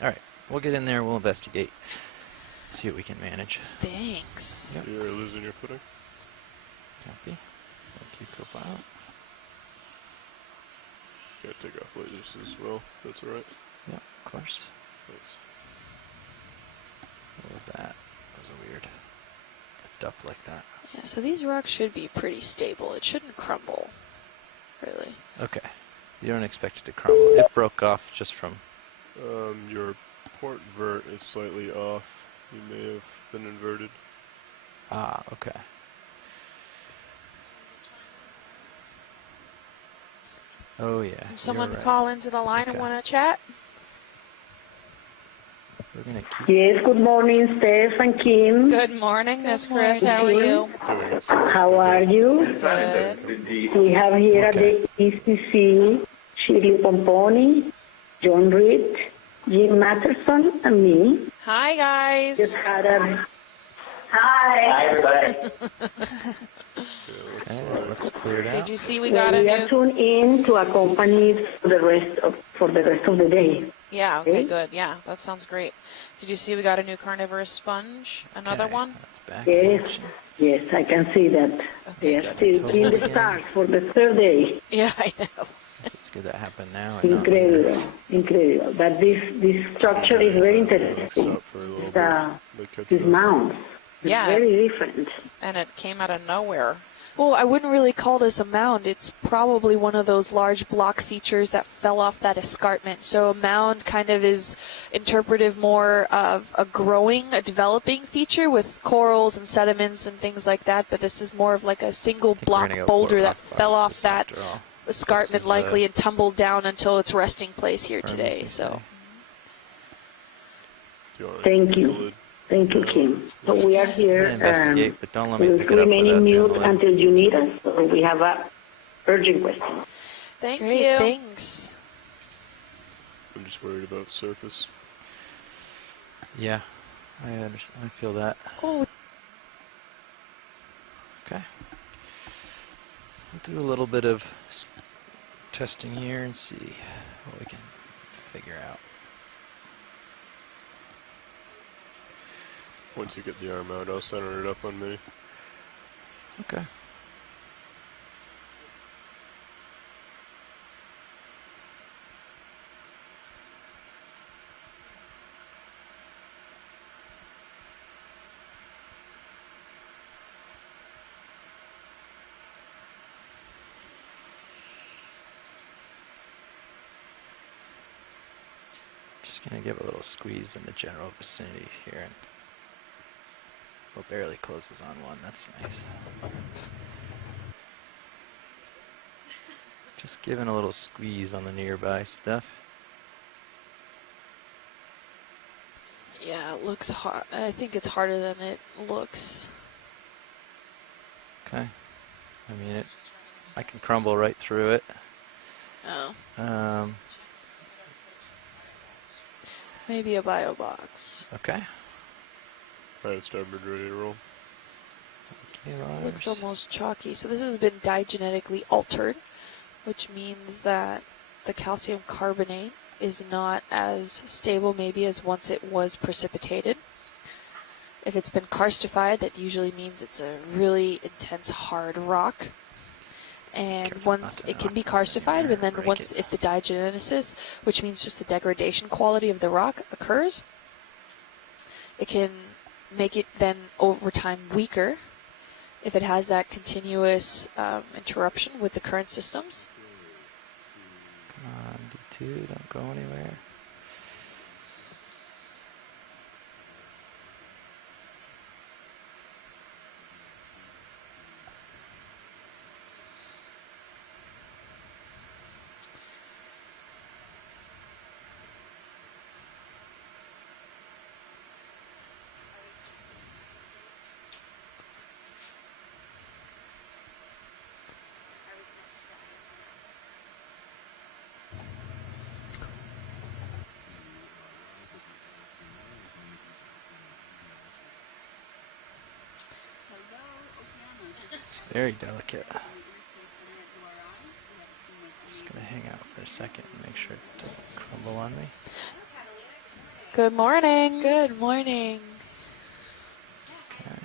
All right. We'll get in there. We'll investigate. See what we can manage. Thanks. Yep. You're losing your footing. Copy. Thank you, Copilot. Gotta take off lasers as well. That's all right. Yeah, of course. Thanks. What was that? That was a weird lift up like that. Yeah, so these rocks should be pretty stable. It shouldn't crumble, really. Okay. You don't expect it to crumble. It broke off just from... Your port vert is slightly off. You may have been inverted. Ah, okay. Oh, yeah. Can someone right. call into the line and want to chat? We're gonna keep... Yes, good morning, Steph and Kim. Good morning, Miss Chris. How are you? How are you? Good. We have here at the ECC Shirley Pomponi, John Reed, Jim Matterson, and me. Hi, guys. Just had a... Hi, everybody. Okay, it looks cleared out. Did you see we got a new... We are tuned in to accompany for the rest of the day. Yeah, okay, good. Yeah, that sounds great. Did you see we got a new carnivorous sponge? Another one? That's back. Yes, I can see that. Okay, they are still in the start for the third day. Yeah, I know. It's good that happened now. Incredible. But this structure is very interesting. These mounds. Yeah. It's very different. And it came out of nowhere. Well, I wouldn't really call this a mound. It's probably one of those large block features that fell off that escarpment. So a mound kind of is interpretive more of a developing feature with corals and sediments and things like that. But this is more of like a single block boulder that fell off that escarpment likely and tumbled down until its resting place here today. So. Thank you. Thank you, Kim. So we are here. Investigate, but don't let me pick it up remaining mute until you need us. So we have a urgent question. Thank Great, you. Thanks. I'm just worried about surface. Yeah, I understand. I feel that. Oh. Okay. We'll do a little bit of testing here and see what we can figure out. Once you get the arm out, I'll center it up on me. Okay. Just gonna give a little squeeze in the general vicinity here. And well, barely closes on one. That's nice. Just giving a little squeeze on the nearby stuff. Yeah, it looks hard. I think it's harder than it looks. Okay. I mean, I can crumble right through it. Oh. Maybe a bio box. Okay. Alright, starboard, ready to roll. Looks almost chalky. So this has been diagenetically altered, which means that the calcium carbonate is not as stable maybe as once it was precipitated. If it's been karstified, that usually means it's a really intense hard rock. And once it can be karstified, and then if the diagenesis, which means just the degradation quality of the rock, occurs, it can make it then over time weaker if it has that continuous interruption with the current systems. Come on, D2, don't go anywhere. It's very delicate. Just gonna hang out for a second and make sure it doesn't crumble on me. Good morning. Good morning. Okay.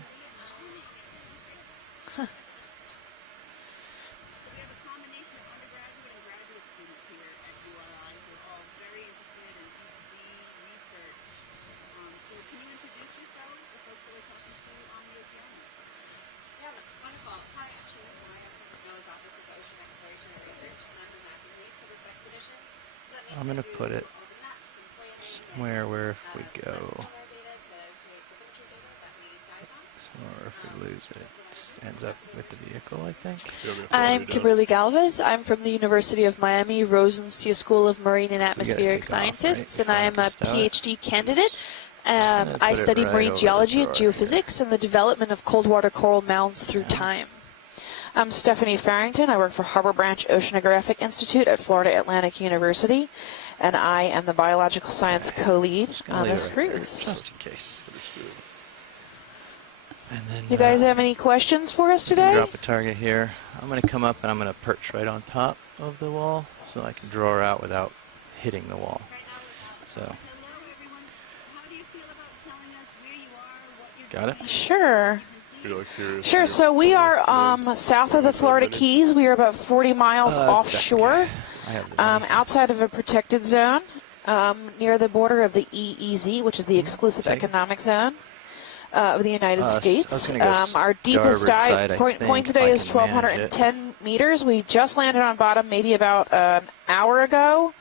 I'm going to put it somewhere where if we go, so Or if we lose it, it ends up with the vehicle, I think. I'm Kimberly Galvez. I'm from the University of Miami Rosenstiel School of Marine and Atmospheric Scientists, and I'm a PhD candidate. I study marine geology and geophysics and the development of cold water coral mounds through time. I'm Stephanie Farrington. I work for Harbor Branch Oceanographic Institute at Florida Atlantic University, and I am the biological science co-lead on this cruise. Just in case. And then, you guys have any questions for us today? Drop a target here. I'm going to come up and I'm going to perch right on top of the wall so I can draw her out without hitting the wall. So, got it? Sure. Sure, so we are south of the Florida Keys. We are about 40 miles offshore, outside of a protected zone, near the border of the EEZ, which is the exclusive economic zone of the United States. Our deepest dive point today is 1,210 meters. We just landed on bottom maybe about an hour ago,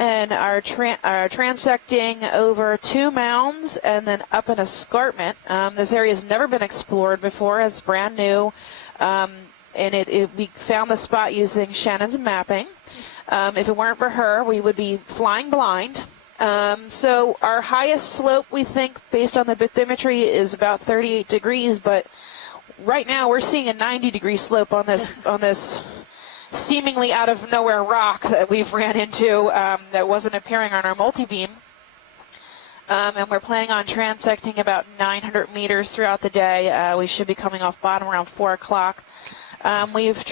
and are transecting over 2 mounds and then up an escarpment. This area has never been explored before. It's brand new, and we found the spot using Shannon's mapping. If it weren't for her, we would be flying blind. So our highest slope, we think, based on the bathymetry, is about 38 degrees, but right now we're seeing a 90-degree slope on this seemingly out of nowhere rock that we've ran into that wasn't appearing on our multi-beam. And we're planning on transecting about 900 meters throughout the day. We should be coming off bottom around 4 o'clock. We've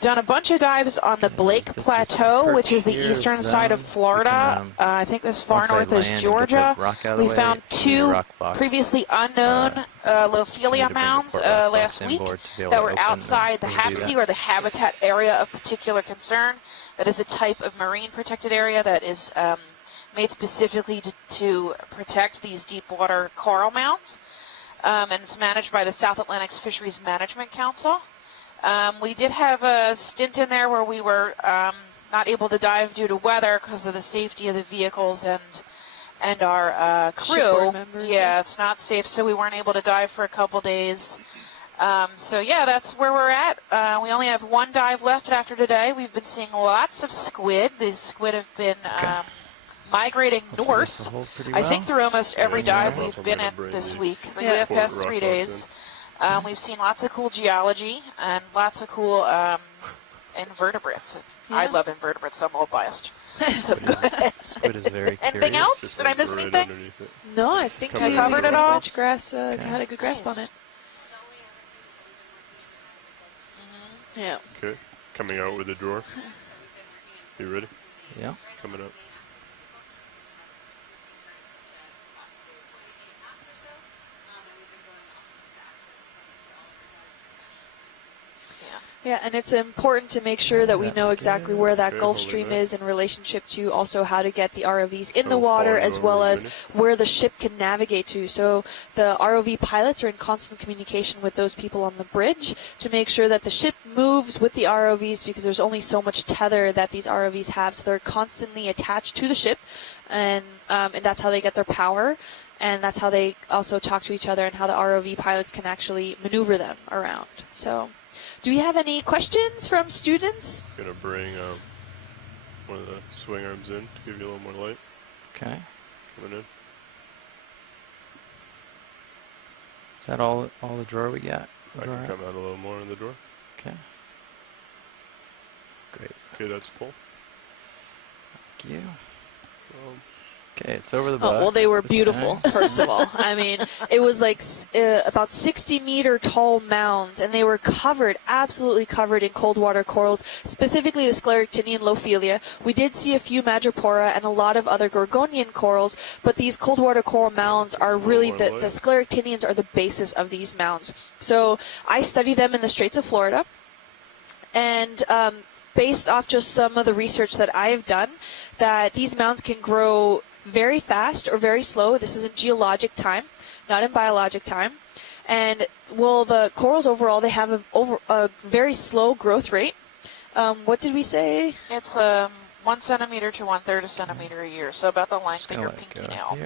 done a bunch of dives on the Blake Plateau, which is the eastern side of Florida. I think as far north as Georgia. We found 2 previously unknown Lophelia mounds last week that were outside the HAPC, or the habitat area of particular concern. That is a type of marine protected area that is made specifically to protect these deep water coral mounds. And it's managed by the South Atlantic Fisheries Management Council. We did have a stint in there where we were not able to dive due to weather because of the safety of the vehicles and our crew. Yeah, it's not safe, so we weren't able to dive for a couple days. So yeah, that's where we're at. We only have 1 dive left after today. We've been seeing lots of squid. These squid have been migrating north. I think through almost every dive we've been in this week, the past 3 days. We've seen lots of cool geology and lots of cool invertebrates. I love invertebrates, so I'm a little biased. So Squid is very curious. Anything else? Did I miss anything? No, I think I covered it all. Had a good grasp on it. Yeah. Okay, coming out with a drawer. You ready? Yeah. Coming up. Yeah, and it's important to make sure that we know exactly where that Gulf Stream is in relationship to also how to get the ROVs in the water, as well as where the ship can navigate to. So the ROV pilots are in constant communication with those people on the bridge to make sure that the ship moves with the ROVs, because there's only so much tether that these ROVs have, so they're constantly attached to the ship, and that's how they get their power. And that's how they also talk to each other, and how the ROV pilots can actually maneuver them around. So, do we have any questions from students? I'm going to bring one of the swing arms in to give you a little more light. Okay. Coming in. Is that all the drawer we got? I can come out a little more in the drawer. Okay. Great. Okay, that's full. Thank you. Okay, it's over the box. Oh, well, they were beautiful, first of all. I mean, it was like about 60-meter tall mounds, and they were covered, absolutely covered in cold water corals, specifically the scleractinian Lophelia. We did see a few Madrepora and a lot of other Gorgonian corals, but these cold water coral mounds are really, the scleractinians are the basis of these mounds. So I study them in the Straits of Florida, and based off just some of the research that I have done, that these mounds can grow very fast or very slow. This is in geologic time, not in biologic time. And, well, the corals overall, they have a very slow growth rate. What did we say? It's 1 centimeter to 1/3 a centimeter a year, so about the length of your pinky nail.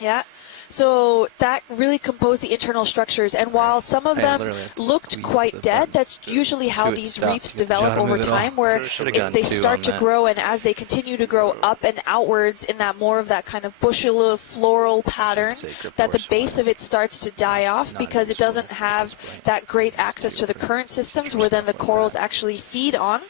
Yeah. So that really composed the internal structures, and while some of them looked quite dead, that's usually how these reefs develop over time, where if they start to grow, and as they continue to grow up and outwards in that more of that kind of bushy floral pattern, that the base of it starts to die off because it doesn't have that great access to the current systems where then the corals actually feed on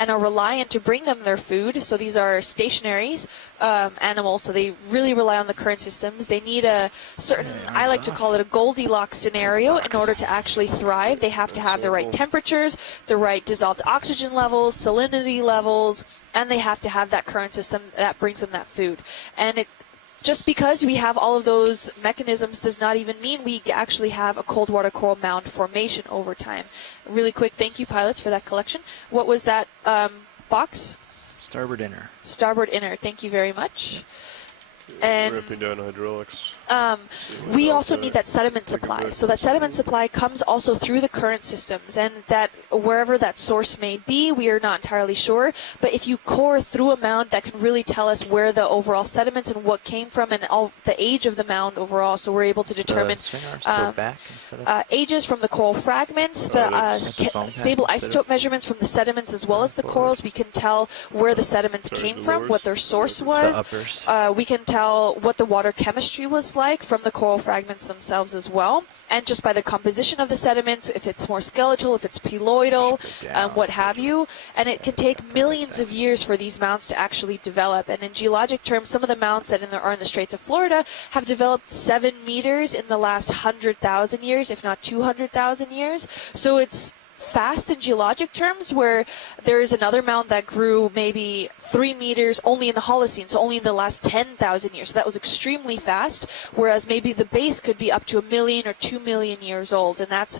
and are reliant to bring them their food. So these are stationary animals, so they really rely on the current systems. They need a certain, I like to call it a Goldilocks scenario in order to actually thrive. They have to have the right temperatures, the right dissolved oxygen levels, salinity levels, and they have to have that current system that brings them that food. And just because we have all of those mechanisms does not even mean we actually have a cold water coral mound formation over time. Really quick, thank you, pilots, for that collection. What was that box? Starboard inner. Starboard inner. Thank you very much. And ramping down hydraulics. We also need that sediment supply. So that sediment supply comes also through the current systems, and that wherever that source may be, we are not entirely sure. But if you core through a mound, that can really tell us where the overall sediments and what came from, and all the age of the mound overall. So we're able to determine ages from the coral fragments, the stable isotope measurements from the sediments as well as the corals. We can tell where the sediments came from, what their source was. We can tell what the water chemistry was like from the coral fragments themselves as well, and just by the composition of the sediments, if it's more skeletal, if it's peloidal, what have you. And it can take millions of years for these mounds to actually develop. And in geologic terms, some of the mounds that are in the Straits of Florida have developed 7 meters in the last 100,000 years, if not 200,000 years. So it's fast in geologic terms, where there is another mound that grew maybe 3 meters only in the Holocene, so only in the last 10,000 years. So that was extremely fast, whereas maybe the base could be up to 1 million or 2 million years old. And that's